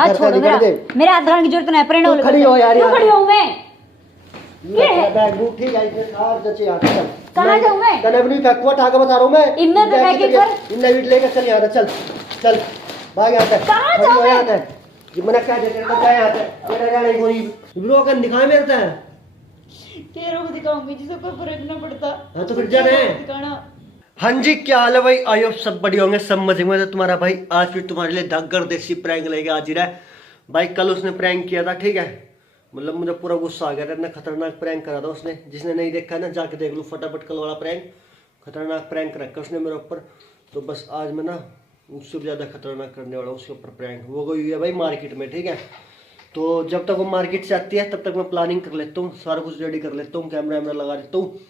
हाथ छोड़ो मेरे हाथ धरने की जरूरत नहीं, प्रेरणा खड़ी हो यार, क्यों खड़ी हूं मैं? बैग बूट ठीक है इधर कार जचे यहां चल। कहां जाऊं मैं? तने अपनी फैक्ट्री उठा के बता रहा हूं मैं। इनमें तो फैक्ट्री पर इन वीट लेकर चल यहां चल चल भाग यहां से। कहां जाऊं मैं? ये मैंने क्या देते तो क्या यहां से मेरा जाने कोई ब्रो का दिखा मेरता है। तेरे को दिखाऊंगी जिसे कोई फर्क ना पड़ता। हां तो फिर जाना है दिखाना। हाँ जी, क्या हाल है भाई? आई होप सब बढ़िया होंगे, सब मजे में। तो तुम्हारा भाई आज फिर तुम्हारे लिए धग्गर देसी प्रैंक लेके आज ही रहा है भाई। कल उसने प्रैंक किया था, ठीक है, मतलब मुझे पूरा गुस्सा आ गया था, इतना खतरनाक प्रैंक करा था उसने। जिसने नहीं देखा है ना जाके देख लो फटाफट, कल वाला प्रैंक खतरनाक प्रैंक रखा उसने मेरे ऊपर। तो बस आज मैं ना उससे भी ज़्यादा खतरनाक करने वाला हूँ उसके ऊपर प्रैंक। वो गई हुई है भाई मार्केट में, ठीक है। तो जब तक वो मार्केट से आती है तब तक मैं प्लानिंग कर लेता हूँ, सारा कुछ रेडी कर लेता हूँ, कैमरा वैमरा लगा देता हूँ।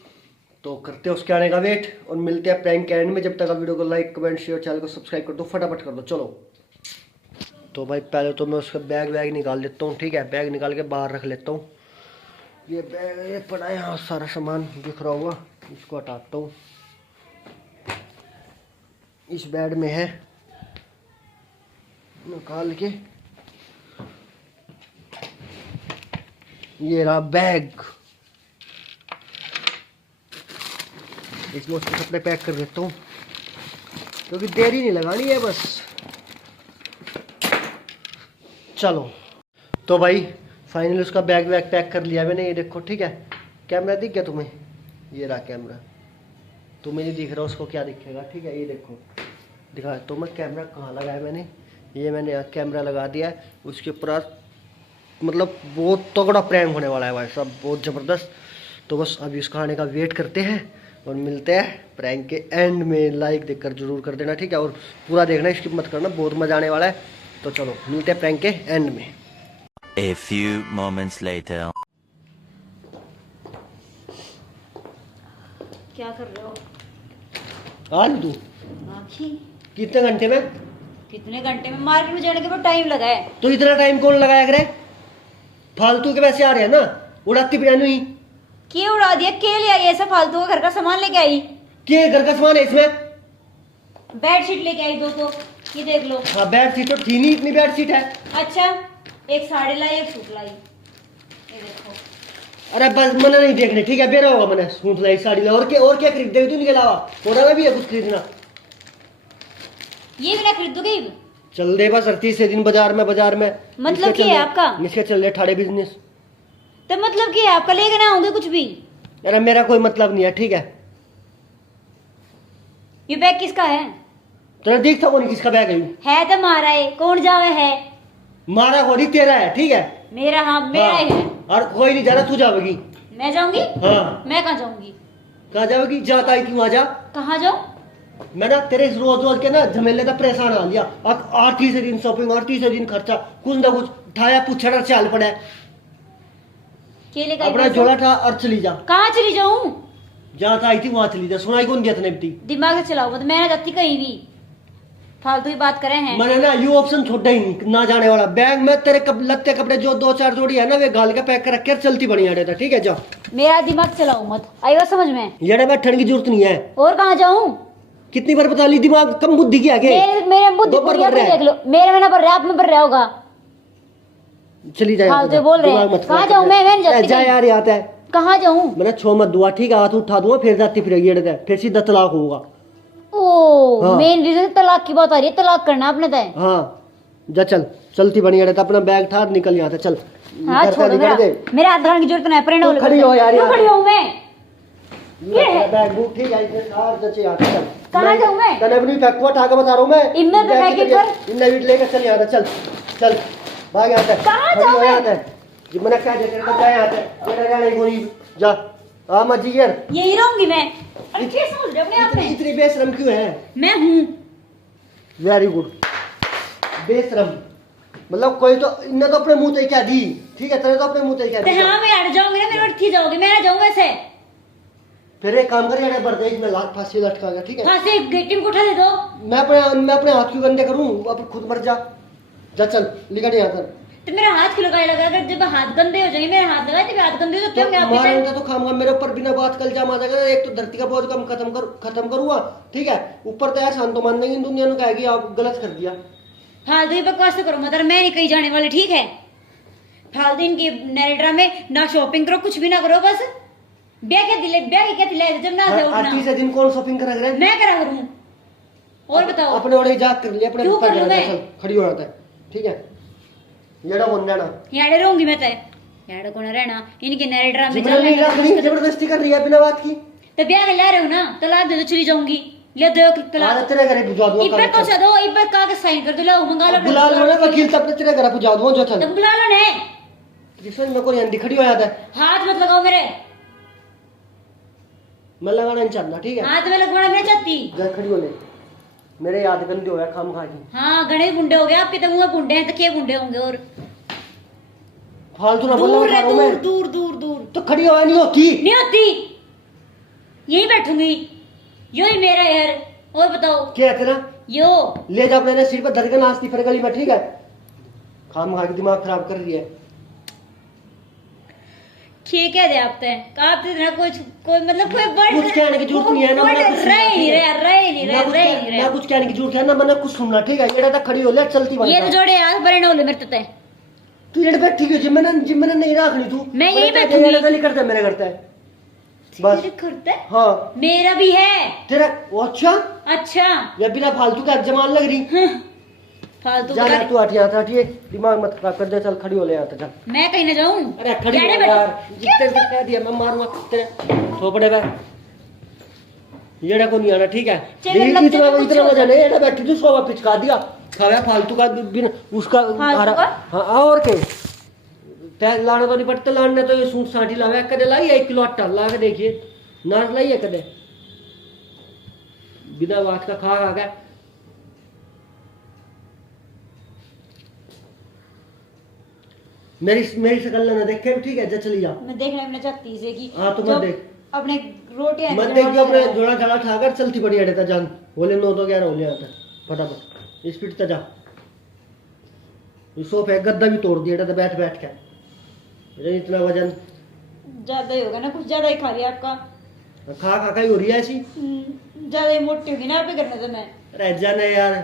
तो करते हैं उसके आने का वेट और मिलते हैं प्रैंक के एंड में। जब तक आप वीडियो को लाइक कमेंट शेयर चैनल को सब्सक्राइब कर दो, फटाफट कर दो। चलो तो भाई पहले तो मैं उसका बैग वैग निकाल देता हूँ, ठीक है। बैग निकाल के बाहर रख लेता हूँ। ये बैग ये पड़ा है यहाँ, सारा सामान दिख रहा होगा, इसको हटाता हूँ। इस बैग में है, निकाल के ये रहा बैग। इसमें उसके कपड़े पैक कर देता हूँ क्योंकि देरी नहीं लगानी है बस। चलो तो भाई फाइनली उसका बैग वैग पैक कर लिया मैंने, ये देखो, ठीक है। कैमरा दिख गया तुम्हें? ये रहा कैमरा। तुम्हें नहीं दिख रहा, उसको क्या दिखेगा, ठीक है। ये देखो दिखा तो मैं कैमरा कहाँ लगाया मैंने, ये मैंने यहाँ कैमरा लगा दिया है। उसके ऊपर आज मतलब बहुत तगड़ा प्रैंक होने वाला है भाई साहब, बहुत ज़बरदस्त। तो बस अभी उसका आने का वेट करते हैं और मिलते हैं प्रैंक के एंड में। लाइक देखकर जरूर कर देना, ठीक है, और पूरा देखना, स्किप मत करना, बहुत मजा आने वाला है। तो चलो मिलते हैं प्रैंक के एंड में। A few moments later. क्या कर रहे हो? आज तू आखिर कितने घंटे में? कितने घंटे में? मार्केट में जाने के बाद टाइम लगा है। तो इतना टाइम कौन लगाया करे? फालतू के पैसे आ रहे हैं ना, उड़ाती पिरानी हुई। क्यों उड़ा दिया? के ले आई ऐसा फालतू का? घर का सामान लेके आई? के घर का सामान है इसमें? बेडशीट लेके आई 2 तो, ये देख लो। हाँ बेड शीट तो थी नहीं, इतनी बेड शीट है। अच्छा, एक साड़ी लाई, एक सूट लाई, ये देखो। अरे बस मैंने नहीं देखने, ठीक है, बेरा होगा मैंने सूट लाई साड़ी लाई, और क्या खरीद देगी तू इनके अलावा? थोड़ा ना भी है कुछ खरीदना? ये भी ना खरीदोगे? चल दे बस 38 दिन बाजार में मतलब क्या है आपका? निश्चय चल रहे ठाड़े बिजनेस। तो मतलब क्या है आपका? लेके ना आओगे कुछ भी? अरे मेरा कोई मतलब नहीं है, ठीक है। ये बैग किसका है? तेरा दिखता कौन किसका बैग है तो मारा है, कौन जावे है? मारा कोई तेरा है, ठीक है। मेरा? हाँ मेरा ही है। और कोई नहीं जा रहा, तू जाओगी? मैं जाऊंगी? हाँ। मैं कहाँ जाऊंगी? कहाँ जाओगी? जाता आई थी वहां जा। कहाँ जाऊं? मैं ना तेरे इस रोज के ना झमेले का परेशान आ लिया। अब 38 दिन शॉपिंग, 38 दिन खर्चा, कुछ ना कुछ उठाया पूछा चाल पड़ा है। केले का अपना जोड़ा था और चली जा। कहाँ चली जाऊं? जहाँ आई थी वहां चली जा। सुनाई कौन दिया तने? दिमाग से चलाओ मत, मैं ना जाती कहीं भी। फालतू ही बात करे हैं। मैंने ना यू ऑप्शन छोड़ा ही नहीं, ना जाने वाला। बैग में तेरे लत्ते कपड़े जो 2-4 जोड़ी है ना, वे गाल के पैक कर रखे, चलती बढ़िया रहता, ठीक है। जा, मेरा दिमाग चलाओ मत, आइयो समझ में। ये बैठने की जरूरत नहीं है। और कहाँ जाऊं? कितनी बार बता ली, दिमाग कम बुद्धि की आगे। मेरे बुद्धि बढ़िया भी देख लो, मेरे में ना बढ़ रहा, आप में बढ़ रहा होगा। चली जाए फालतू बोल रहे हैं। कहाँ जाऊं मैं? नहीं जाती। जा यार, यहाँ है। कहाँ जाऊं? मैंने छो मत दुआ, ठीक है, हाथ उठा दूंगा, फिर जाती फिर फिर सीधा तलाक होगा। ओ हाँ। मेन रीजन तलाक की बात आ रही है, तलाक करना आपने तय। हाँ जा, चल चलती बढ़िया रहता, अपना बैग था निकल यहाँ से, चल। हाँ छोड़ो, मेरे हाथ धरने की जरूरत नहीं, प्रेरणा खड़ी हो यार, क्यों खड़ी हूं मैं? बैग बूट ठीक है इधर कार जचे यहाँ चल। कहाँ जाऊं मैं? तने अपनी फैक्ट्री उठा के बता रहा हूं मैं। इनमें तो फैक्ट्री पर इन वीट लेकर चल यहाँ चल चल भाग यहाँ से। कहाँ जाऊं मैं? जी मैंने क्या देते तो जा यहाँ से, मेरा जाने कोई जा। आ मत जी यार, यही रहूंगी मैं। अरे क्या समझ रहे हो अपने आप में? इतनी बेशरम क्यों है? मैं हूँ वेरी गुड। बेशरम मतलब कोई तो इन्हें तो अपने मुंह से क्या दी, ठीक है, तेरे तो अपने मुंह से क्या दी। हाँ मैं हट जाऊंगी ना, मेरे उठी जाओगे, मैं ना जाऊंगा ऐसे। फिर एक काम कर यार, बर्देज में लात फांसी लटका गया, ठीक है। फांसी गिट्टी को उठा दे दो। मैं अपने हाथ क्यों गंदे करूं? अब खुद मर जा। जा चल निकल यहाँ से। तो मेरा हाथ क्यों लगाए लगा? अगर जब हाथ गंदे हो जाएंगे, मेरे हाथ लगाए जब हाथ गंदे हो तो क्या मैं आपके मारेंगे तो खाऊंगा, मेरे ऊपर बिना बात कल जाम आ जाएगा। एक तो धरती का बोझ कम खत्म करूंगा, ठीक है। ऊपर तो यार शांत मान देंगे, दुनिया ने कहेगी आप गलत कर दिया। फालतू की बकवास तो करो मतलब, मैं नहीं कहीं जाने वाली, ठीक है। फालतू इनकी नए ड्रामे, ना शॉपिंग करो, कुछ भी ना करो, बस ब्याह की क्या दिलाए जब ना जाओ आज ना। तीसरे दिन कौन शॉपिंग करा रहे? मैं करा करूं, और बताओ। अपने वाले जा कर लिए, अपने क्यों ऊपर कर लूं जाना है, मैं? चल खड़ी हो जाता है, ठीक है। येड़ा बन जाना, याडे रहूंगी मैं, तय याडे कौन रहना, इनके नए ड्रामे जबरदस्ती कर रही है बिना बात की। तो ब्याह के ला रहे हो ना, तलाक दे दो, चली जाऊंगी, ले दो तलाक। आज तेरे घरे बुझा दूंगा, इब्बे को दो, इब्बे का के साइन कर दो, लो मंगा लो, बुला लो ना वकील, तब तेरे घरे बुझा दूंगा जो चल। तो बुला लो ने, जिसमें मेरे को यंदी खड़ी हो जाता है, हाथ मत लगाओ मेरे, मैं लगाना नहीं चाहता, ठीक है। हाथ में लगवाना मैं चाहती। जा खड़ी हो ले, मेरे याद गंदे हो गया खाम खा की। हाँ गणे बुंडे हो गए आपके, तो मुंह बुंडे हैं तो क्या बुंडे होंगे। और फालतू ना दूर बोलना, है, मैं दूर दूर दूर दूर तो खड़ी हो नहीं होती, नहीं होती, यही बैठूंगी, यो ही मेरा यार। और बताओ क्या है तेरा? यो ले जा अपने सिर पर धरकर नाचती फिर गली में, ठीक है। खाम खा के दिमाग खराब कर रही है। ठीक है दे आपते आप तो ना कुछ कोई मतलब कोई वर्ड कुछ कहने की जरूरत नहीं है ना, वर्ड मैं कुछ रहे नहीं रहे ना कुछ कहने की जरूरत है ना, मैंने कुछ सुनना, ठीक है। ये तक खड़ी हो ले, चलती बन ये तो जोड़े यार बड़े न होले मेरे तते। तू ये बैठी हुई जिम्मे नहीं रखनी तू, मैं यही बैठूंगी। नहीं करता मेरे करता है बस। तेरे करता है? हाँ मेरा भी है। तेरा वो अच्छा अच्छा या बिना फालतू का जमान लग रही। फालतू जा का तू हटिया था, ठीक है, दिमाग मत खराब कर दे, चल खड़ी हो ले आता, चल। मैं कहीं ना जाऊं। अरे खड़ी हो यार, जितने से कह दिया मैं मारूंगा तेरे थोपड़े पे। येड़ा को नहीं आना, ठीक है। इतना मजा नहीं, येड़ा बैठी तू सोवा पिचका दिया, खाया फालतू का बिन उसका फालतू का? हाँ और के ते लाने तो नहीं पड़ते, लाने तो ये सूट साटी लावे कदे लाई 1 किलो आटा ला के देखिए, ना लाई है कदे बिना बात का खा खा के। मेरी शकल ना देखे, ठीक है, जा चली जा। मैं देखना भी नहीं चाहती इसे कि हाँ तो मत जब देख, अपने रोटियां मत देख जो अपने जोड़ा झाड़ा खाकर चलती पड़ी अड़े जान बोले 9 तो 11 हो लिया था फटाफट स्पीड से जा। सोफे गद्दा भी तोड़ दिया था बैठ बैठ के, अरे इतना वजन ज्यादा ही होगा ना, कुछ ज्यादा ही खा रही है आपका। खा खा का ही हो रही है ऐसी, ज्यादा ही मोटी होगी ना आप ही करने से मैं। रह जाने यार,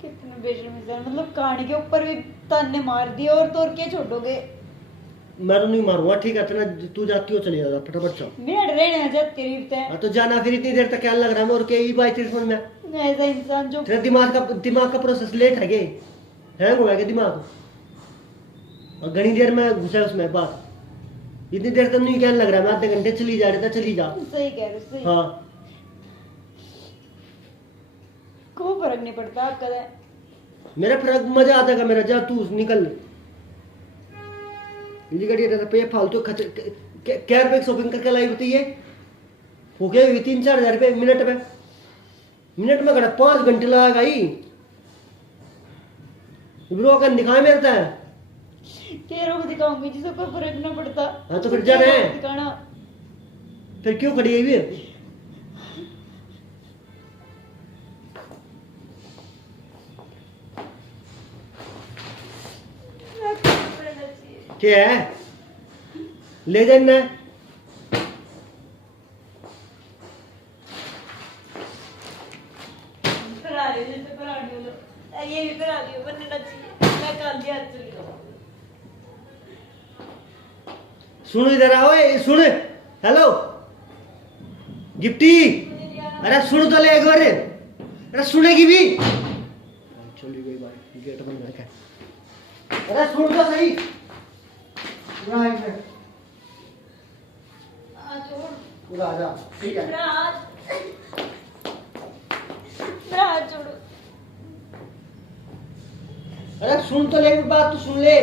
कितने बेशर्म इंसान, मतलब कहानी के ऊपर भी ताने मार दिए और तो और क्या छोड़ोगे। मैं तो नहीं मारूंगा, ठीक है, इतना तू जाती हो चली जा फटाफट चल। मिनट रहने जाती रही हाँ तो जाना, फिर इतनी देर तक क्या लग रहा है और के ही बाई तेरे समझ में मैं ऐसा इंसान जो तेरा दिमाग का प्रोसेस लेट है, हैंग हुआ है दिमाग, और घनी देर में घुसा उसमें बात, इतनी देर तक नहीं क्या लग रहा है, मैं आधे घंटे चली जा रही था, चली जा। सही कह रहे हो, सही। हाँ को फर्क नहीं पड़ता आपका तो। मेरा फर्क मजा आता है मेरा, जा तू निकल पे फालतू क्या रुपए शॉपिंग करके लाई बताइए, फूके हुई 3-4 हजार रुपये मिनट में घड़ा 5 घंटे लगा गई, ब्रो का दिखाए मेरता है क्या रोक दिखाऊंगी जिसको कोई फर्क ना पड़ता। हाँ तो फिर जा रहे हैं, दिखाना फिर क्यों खड़ी हुई है? क्या है ले जाना, करा रही हो जैसे करा रही हो, ये भी करा रही हो, बनने ना चाहिए, मैं काल दिया चली जाऊं। सुन इधर आओ, सुन, हेलो गिफ्टी, अरे सुन तो ले एक बार, अरे सुनेगी भी, चली गई भाई गेट बंद करके, अरे सुन तो सही, पूरा आजा, ठीक है। मेरा हाथ छोड़ो। अरे सुन तो ले बात, तो सुन ले।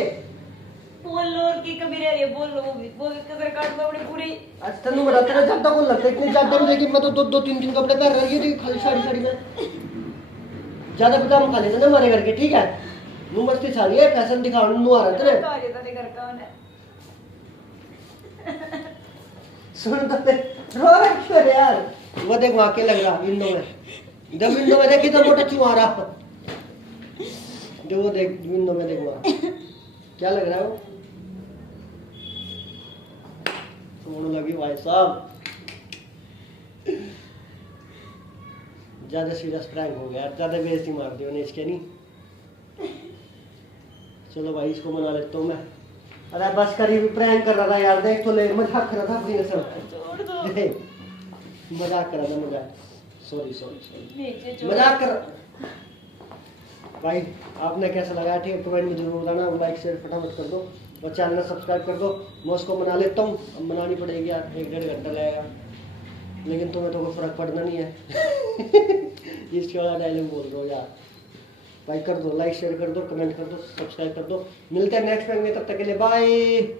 बोल लो और की कमी रह रही है, बोल लो, वो भी बोल के फिर काट दो अपनी पूरी। आज तक नहीं बताता ना, ज्यादा कौन लगता है, इतने ज्यादा नहीं, लेकिन मैं तो 2-3 कपड़े पहन रही थी खाली साड़ी में, ज्यादा पता खा लेते ना हमारे घर के, ठीक है। मुंह मस्ती छा रही है, फैशन दिखा नु आ रहा है कार्य तो नहीं करता उन्हें। सुन तो ले, रो क्यों रे यार, वो देख वहां के लग रहा विंडो में, जब विंडो में देखी तो मोटा क्यों आ रहा, जो वो देख विंडो में देख वहां क्या लग रहा है वो, सोने लगी भाई साहब। ज्यादा सीरियस प्रैंक हो गया यार, ज्यादा बेइज्जती मार दी उन्हें इसके नहीं। चलो भाई इसको मना लेता हूँ मैं। अरे बस करी भी प्रैंक कर रहा था यार, देख तो ले, मजाक कर रहा था अपने सब, मजाक कर रहा था, मजाक, सॉरी मजाक कर। भाई आपने कैसा लगा ठीक है कमेंट में जरूर बताना, लाइक शेयर फटाफट कर दो और चैनल सब्सक्राइब कर दो। मैं उसको मना लेता हूँ, अब मनानी पड़ेगी यार, 1-1.5 घंटा लगेगा, लेकिन तुम्हें तो कोई फर्क पड़ना नहीं है। इसके वाला डायलॉग बोल रहा हो यार। भाई कर दो, लाइक शेयर कर दो, कमेंट कर दो, सब्सक्राइब कर दो। मिलते हैं नेक्स्ट टाइम में, तब तक के लिए बाय।